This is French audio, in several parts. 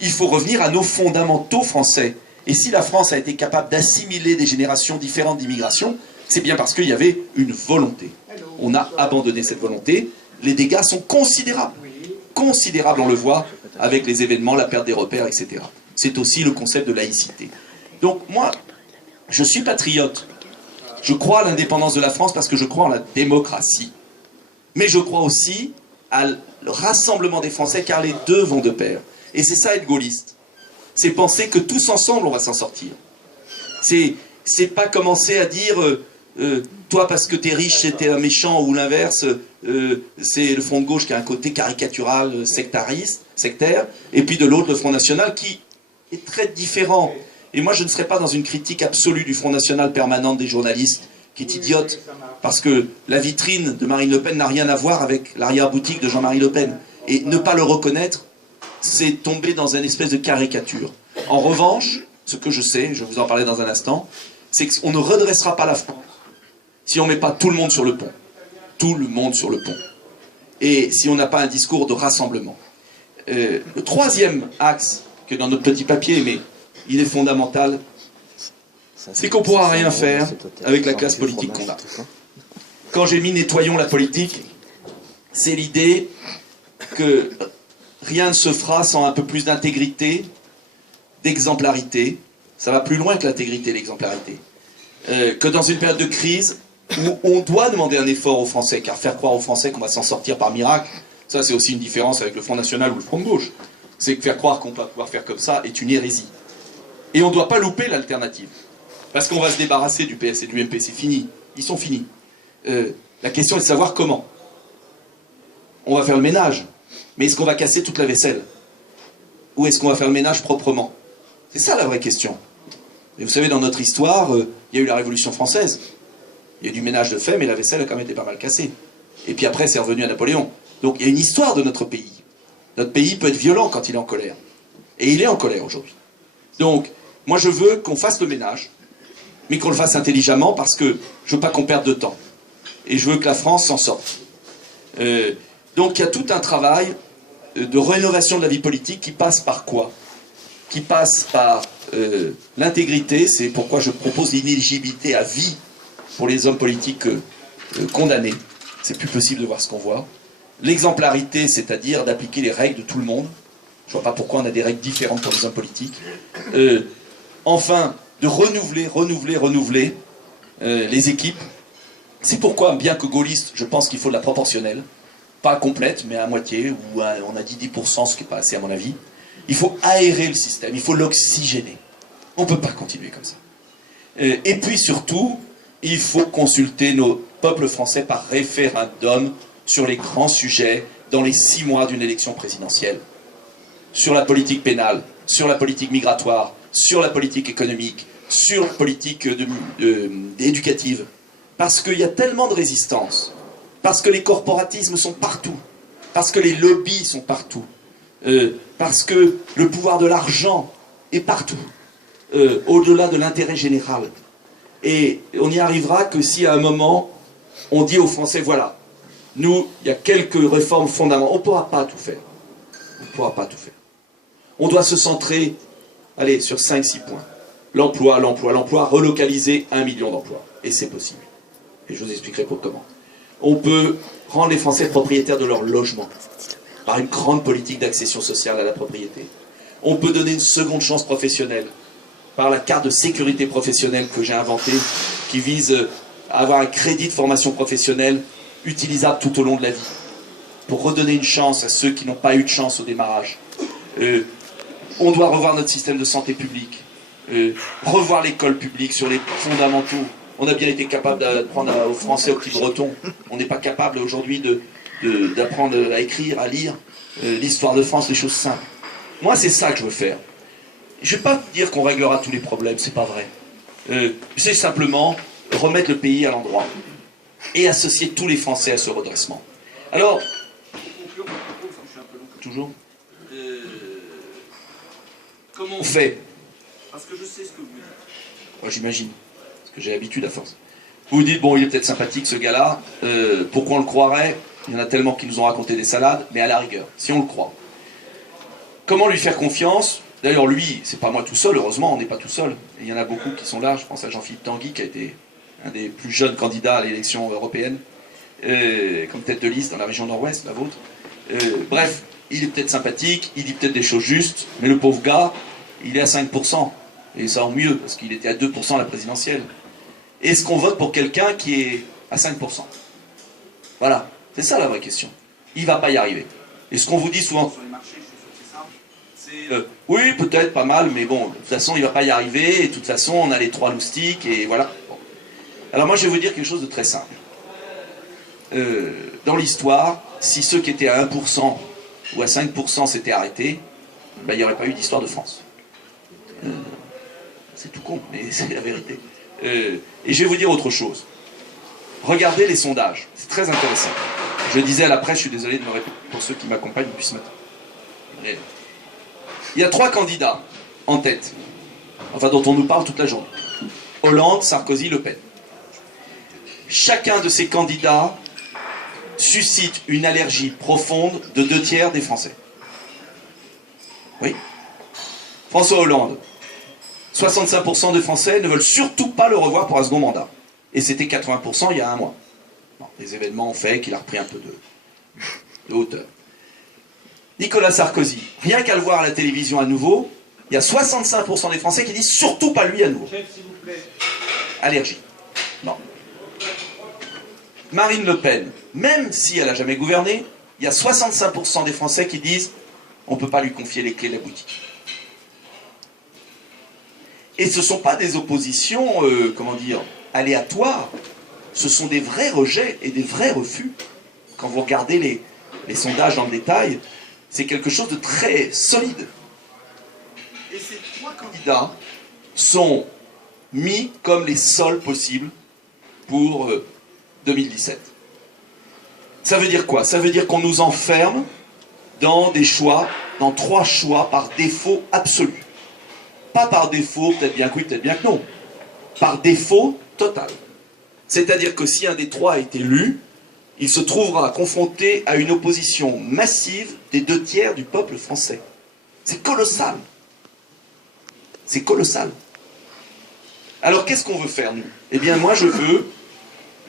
il faut revenir à nos fondamentaux français. Et si la France a été capable d'assimiler des générations différentes d'immigration, c'est bien parce qu'il y avait une volonté. On a abandonné cette volonté. Les dégâts sont considérables. Considérables, on le voit, avec les événements, la perte des repères, etc. C'est aussi le concept de laïcité. Donc moi, je suis patriote. Je crois à l'indépendance de la France parce que je crois en la démocratie. Mais je crois aussi le rassemblement des Français, car les deux vont de pair. Et c'est ça être gaulliste. C'est penser que tous ensemble, on va s'en sortir. C'est pas commencer à dire toi parce que t'es riche, c'était un méchant, ou l'inverse, c'est le Front de gauche qui a un côté caricatural, sectaire, et puis de l'autre, le Front National, qui est très différent. Et moi, je ne serai pas dans une critique absolue du Front National permanente des journalistes, qui est idiote, parce que la vitrine de Marine Le Pen n'a rien à voir avec l'arrière-boutique de Jean-Marie Le Pen. Et ne pas le reconnaître, c'est tomber dans une espèce de caricature. En revanche, ce que je sais, je vais vous en parler dans un instant, c'est qu'on ne redressera pas la France si on ne met pas tout le monde sur le pont. Tout le monde sur le pont. Et si on n'a pas un discours de rassemblement. Le troisième axe, que dans notre petit papier, mais il est fondamental, c'est qu'on ne pourra rien faire avec la classe politique qu'on a. Quand j'ai mis « nettoyons la politique », c'est l'idée que rien ne se fera sans un peu plus d'intégrité, d'exemplarité. Ça va plus loin que l'intégrité et l'exemplarité. Que dans une période de crise, où on doit demander un effort aux Français, car faire croire aux Français qu'on va s'en sortir par miracle, ça c'est aussi une différence avec le Front National ou le Front de gauche. C'est que faire croire qu'on va pouvoir faire comme ça est une hérésie. Et on ne doit pas louper l'alternative. Parce qu'on va se débarrasser du PS et du MP, c'est fini. Ils sont finis. La question est de savoir comment. On va faire le ménage. Mais est-ce qu'on va casser toute la vaisselle? Ou est-ce qu'on va faire le ménage proprement? C'est ça la vraie question. Et vous savez, dans notre histoire, il y a eu la Révolution française. Il y a eu du ménage de fait, mais la vaisselle a quand même été pas mal cassée. Et puis après, c'est revenu à Napoléon. Donc il y a une histoire de notre pays. Notre pays peut être violent quand il est en colère. Et il est en colère aujourd'hui. Donc, moi je veux qu'on fasse le ménage, mais qu'on le fasse intelligemment, parce que je veux pas qu'on perde de temps. Et je veux que la France s'en sorte. Donc il y a tout un travail de rénovation de la vie politique qui passe par quoi? Qui passe par l'intégrité, c'est pourquoi je propose l'inéligibilité à vie pour les hommes politiques condamnés. C'est plus possible de voir ce qu'on voit. L'exemplarité, c'est-à-dire d'appliquer les règles de tout le monde. Je ne vois pas pourquoi on a des règles différentes pour les hommes politiques. Enfin, de renouveler les équipes. C'est pourquoi, bien que gaulliste, je pense qu'il faut de la proportionnelle. Pas complète, mais à moitié, ou on a dit 10%, ce qui n'est pas assez à mon avis. Il faut aérer le système, il faut l'oxygéner. On ne peut pas continuer comme ça. Et puis surtout, il faut consulter nos peuples français par référendum sur les grands sujets dans les 6 mois d'une élection présidentielle. Sur la politique pénale, sur la politique migratoire, sur la politique économique, sur la politique éducative. Parce qu'il y a tellement de résistance, parce que les corporatismes sont partout, parce que les lobbies sont partout, parce que le pouvoir de l'argent est partout, au-delà de l'intérêt général. Et on n'y arrivera que si à un moment, on dit aux Français, voilà, nous, il y a quelques réformes fondamentales, on ne pourra pas tout faire. On ne pourra pas tout faire. On doit se centrer, allez, sur 5-6 points. L'emploi, relocaliser 1 million d'emplois. Et c'est possible. Et je vous expliquerai comment. On peut rendre les Français propriétaires de leur logement par une grande politique d'accession sociale à la propriété. On peut donner une seconde chance professionnelle par la carte de sécurité professionnelle que j'ai inventée, qui vise à avoir un crédit de formation professionnelle utilisable tout au long de la vie, pour redonner une chance à ceux qui n'ont pas eu de chance au démarrage. On doit revoir notre système de santé publique, revoir l'école publique sur les fondamentaux. On a bien été capable d'apprendre aux Français au petit breton. On n'est pas capable aujourd'hui d'apprendre à écrire, à lire l'histoire de France, les choses simples. Moi, c'est ça que je veux faire. Je ne vais pas dire qu'on réglera tous les problèmes, c'est pas vrai. C'est simplement remettre le pays à l'endroit et associer tous les Français à ce redressement. Alors, toujours comment on fait? Parce que je sais ce que vous dites. Moi, j'imagine, parce que j'ai l'habitude à force. Vous vous dites, bon, il est peut-être sympathique ce gars-là, pourquoi on le croirait? Il y en a tellement qui nous ont raconté des salades, mais à la rigueur, si on le croit. Comment lui faire confiance? D'ailleurs, lui, c'est pas moi tout seul, heureusement, on n'est pas tout seul. Et il y en a beaucoup qui sont là. Je pense à Jean-Philippe Tanguy, qui a été un des plus jeunes candidats à l'élection européenne, comme tête de liste dans la région nord-ouest, la vôtre. Bref, il est peut-être sympathique, il dit peut-être des choses justes, mais le pauvre gars, il est à 5%. Et ça en mieux, parce qu'il était à 2% à la présidentielle. Est-ce qu'on vote pour quelqu'un qui est à 5%? Voilà, c'est ça la vraie question. Il ne va pas y arriver. Et ce qu'on vous dit souvent sur les marchés, c'est oui, peut-être pas mal, mais bon, de toute façon, il ne va pas y arriver, et de toute façon, on a les 3 loustiques, et voilà. Bon. Alors moi, je vais vous dire quelque chose de très simple. Dans l'histoire, si ceux qui étaient à 1% ou à 5% s'étaient arrêtés, ben, il n'y aurait pas eu d'histoire de France. C'est tout con, mais c'est la vérité. Et je vais vous dire autre chose. Regardez les sondages, c'est très intéressant. Je disais à la presse, je suis désolé de me répéter pour ceux qui m'accompagnent depuis ce matin. Il y a 3 candidats en tête, enfin dont on nous parle toute la journée. Hollande, Sarkozy, Le Pen. Chacun de ces candidats suscite une allergie profonde de 2/3 des Français. Oui. François Hollande, 65% des Français ne veulent surtout pas le revoir pour un second mandat. Et c'était 80% il y a un mois. Bon, les événements ont fait qu'il a repris un peu de hauteur. Nicolas Sarkozy, rien qu'à le voir à la télévision à nouveau, il y a 65% des Français qui disent surtout pas lui à nouveau. Chef, s'il vous plaît. Allergie. Non. Marine Le Pen, même si elle n'a jamais gouverné, il y a 65% des Français qui disent on ne peut pas lui confier les clés de la boutique. Et ce ne sont pas des oppositions, comment dire, aléatoires. Ce sont des vrais rejets et des vrais refus. Quand vous regardez les sondages dans le détail, c'est quelque chose de très solide. Et ces 3 candidats sont mis comme les seuls possibles pour 2017. Ça veut dire quoi? Ça veut dire qu'on nous enferme dans des choix, dans 3 choix par défaut absolu. Pas par défaut, peut-être bien que oui, peut-être bien que non. Par défaut total. C'est-à-dire que si un des 3 est élu, il se trouvera confronté à une opposition massive des 2/3 du peuple français. C'est colossal. C'est colossal. Alors qu'est-ce qu'on veut faire, nous? Eh bien, moi, je veux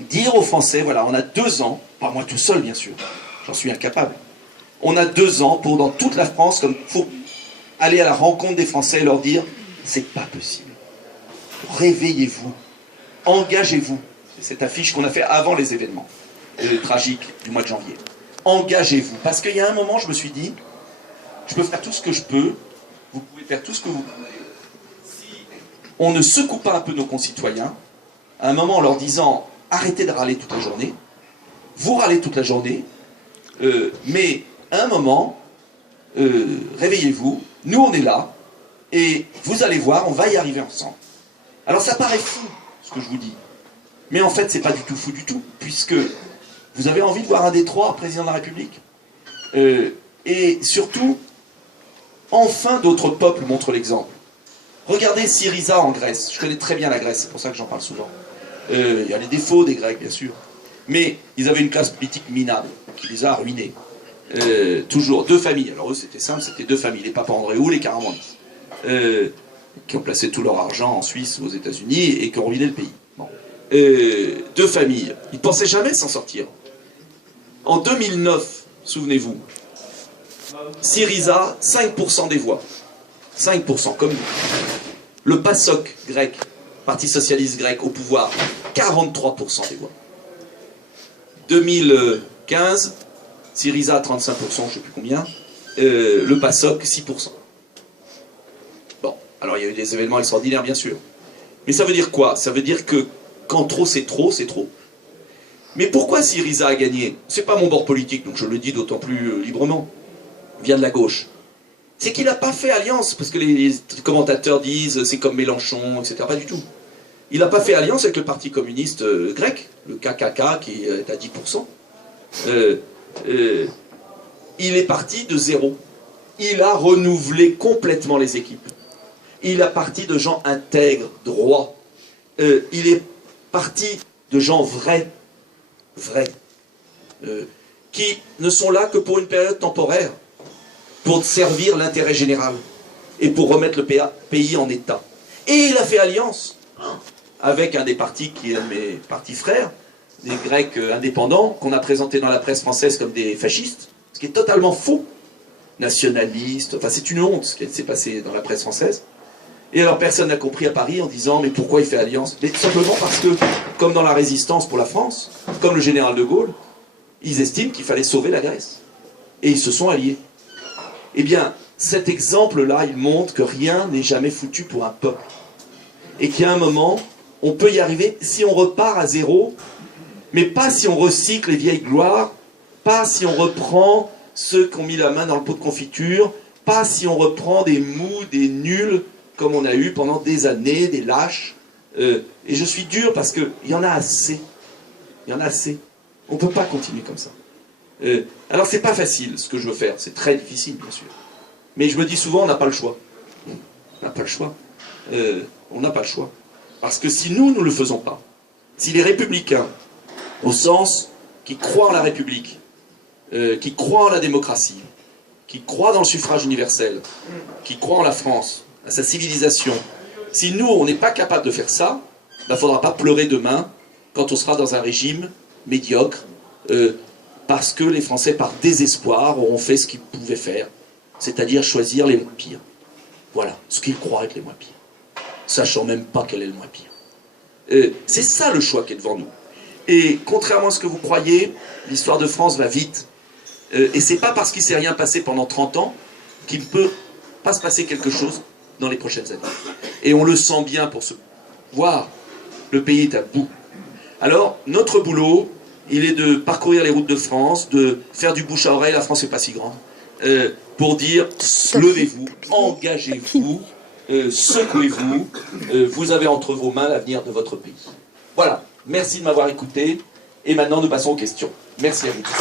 dire aux Français, voilà, on a 2 ans, pas moi tout seul, bien sûr, j'en suis incapable. On a 2 ans pour, dans toute la France, comme faut aller à la rencontre des Français et leur dire, c'est pas possible. Réveillez-vous. Engagez-vous. C'est cette affiche qu'on a fait avant les événements tragiques du mois de janvier. Engagez-vous. Parce qu'il y a un moment, je me suis dit, je peux faire tout ce que je peux, vous pouvez faire tout ce que vous pouvez. Si on ne secoue pas un peu nos concitoyens, à un moment en leur disant, arrêtez de râler toute la journée, vous râlez toute la journée, mais à un moment, réveillez-vous, nous on est là, et vous allez voir, on va y arriver ensemble. Alors ça paraît fou, ce que je vous dis, mais en fait c'est pas du tout fou du tout, puisque vous avez envie de voir un des 3 président de la République. Et surtout, enfin d'autres peuples montrent l'exemple. Regardez Syriza en Grèce, je connais très bien la Grèce, c'est pour ça que j'en parle souvent. Il y a les défauts des Grecs, bien sûr. Mais ils avaient une classe politique minable, qui les a ruinés. Toujours 2 familles. Alors eux, c'était simple, c'était 2 familles. Les Papandréou, les Karamandis. Qui ont placé tout leur argent en Suisse, aux États-Unis, et qui ont ruiné le pays. Bon. 2 familles. Ils ne pensaient jamais s'en sortir. En 2009, souvenez-vous, Syriza, 5% des voix. 5%, comme nous. Le PASOK grec, Parti socialiste grec au pouvoir, 43% des voix. 2015, Syriza 35%, je ne sais plus combien, le PASOK 6%. Bon, alors il y a eu des événements extraordinaires bien sûr. Mais ça veut dire quoi? Ça veut dire que quand trop c'est trop, c'est trop. Mais pourquoi Syriza a gagné? C'est pas mon bord politique, donc je le dis d'autant plus librement. Il vient de la gauche. C'est qu'il n'a pas fait alliance, parce que les commentateurs disent c'est comme Mélenchon, etc. Pas du tout. Il n'a pas fait alliance avec le Parti communiste grec, le KKK, qui est à 10%. Il est parti de zéro. Il a renouvelé complètement les équipes. Il a parti de gens intègres, droits. Il est parti de gens vrais, qui ne sont là que pour une période temporaire. pour servir l'intérêt général et pour remettre le pays en état. Et il a fait alliance avec un des partis qui est un de mes partis frères, des Grecs indépendants, qu'on a présentés dans la presse française comme des fascistes, ce qui est totalement faux, nationalistes, enfin c'est une honte ce qui s'est passé dans la presse française. Et alors personne n'a compris à Paris en disant mais pourquoi il fait alliance? Mais simplement parce que, comme dans la résistance pour la France, comme le général de Gaulle, ils estiment qu'il fallait sauver la Grèce. Et ils se sont alliés. Eh bien, cet exemple-là, il montre que rien n'est jamais foutu pour un peuple. Et qu'à un moment, on peut y arriver si on repart à zéro, mais pas si on recycle les vieilles gloires, pas si on reprend ceux qui ont mis la main dans le pot de confiture, pas si on reprend des mous, des nuls, comme on a eu pendant des années, des lâches. Et je suis dur parce qu'il y en a assez. Il y en a assez. On ne peut pas continuer comme ça. Alors c'est pas facile ce que je veux faire, c'est très difficile bien sûr. Mais je me dis souvent on n'a pas le choix. On n'a pas le choix. On n'a pas le choix. Parce que si nous ne le faisons pas, si les républicains, au sens qui croient en la République, qui croient en la démocratie, qui croient dans le suffrage universel, qui croient en la France, à sa civilisation, si nous on n'est pas capable de faire ça, il ne faudra pas pleurer demain quand on sera dans un régime médiocre, parce que les Français, par désespoir, auront fait ce qu'ils pouvaient faire, c'est-à-dire choisir les moins pires. Voilà, ce qu'ils croient être les moins pires, sachant même pas quel est le moins pire. C'est ça le choix qui est devant nous. Et contrairement à ce que vous croyez, l'histoire de France va vite. Et c'est pas parce qu'il ne s'est rien passé pendant 30 ans qu'il ne peut pas se passer quelque chose dans les prochaines années. Et on le sent bien pour se voir, le pays est à bout. Alors, notre boulot, il est de parcourir les routes de France, de faire du bouche à oreille, la France n'est pas si grande, pour dire, levez-vous, engagez-vous, secouez-vous, vous avez entre vos mains l'avenir de votre pays. Voilà, merci de m'avoir écouté, et maintenant nous passons aux questions. Merci à vous tous.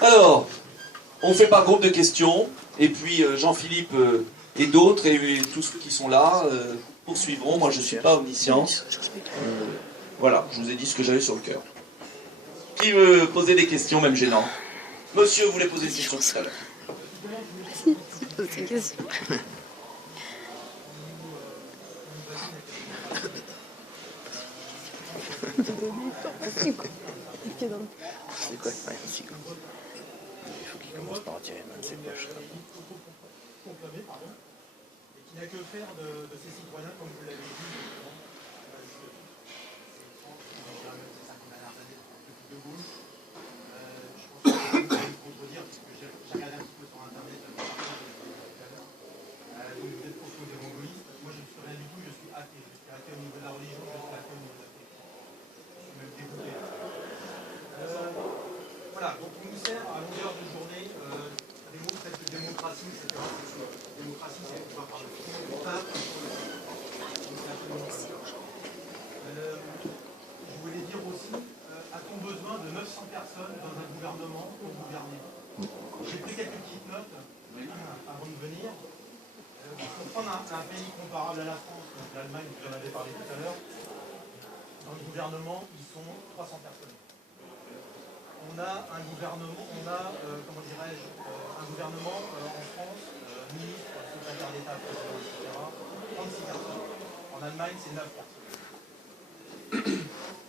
Alors, on fait par groupe de questions, et puis Jean-Philippe et d'autres, et tous ceux qui sont là, poursuivront. Moi, je ne suis pas omniscient. Voilà, je vous ai dit ce que j'avais sur le cœur. Qui veut poser des questions, même gênantes? Monsieur voulait poser une question tout à l'heure. Vas-y, pose une question. C'est quoi? Ouais, il faut qu'il commence par retirer les mains de ses poches. Et qui n'a que faire de ces citoyens, comme vous l'avez dit, de gauche. Je pense que je vais me contredire, parce que j'ai regardé un petit peu sur Internet tout à l'heure. Donc vous êtes proto-évangéliste. Moi je ne suis rien du tout, je suis athée. Je suis athée au niveau de la religion, je suis athée au niveau de la foi. Je suis même dégoûté. Voilà, donc on nous sert à longueur de journée des mots tels que démocratie, etc. Démocratie, c'est le pouvoir par le peuple. Je voulais dire aussi, a-t-on besoin de 900 personnes dans un gouvernement pour gouverner? J'ai pris quelques petites notes avant de venir. Pour prendre un pays comparable à la France, donc l'Allemagne, vous en avez parlé tout à l'heure, dans le gouvernement, ils sont 300 personnes. On a un gouvernement, comment dirais-je, un gouvernement en France, ministre, secrétaire d'État, président, etc., 36 personnes. En Allemagne, c'est 9 personnes.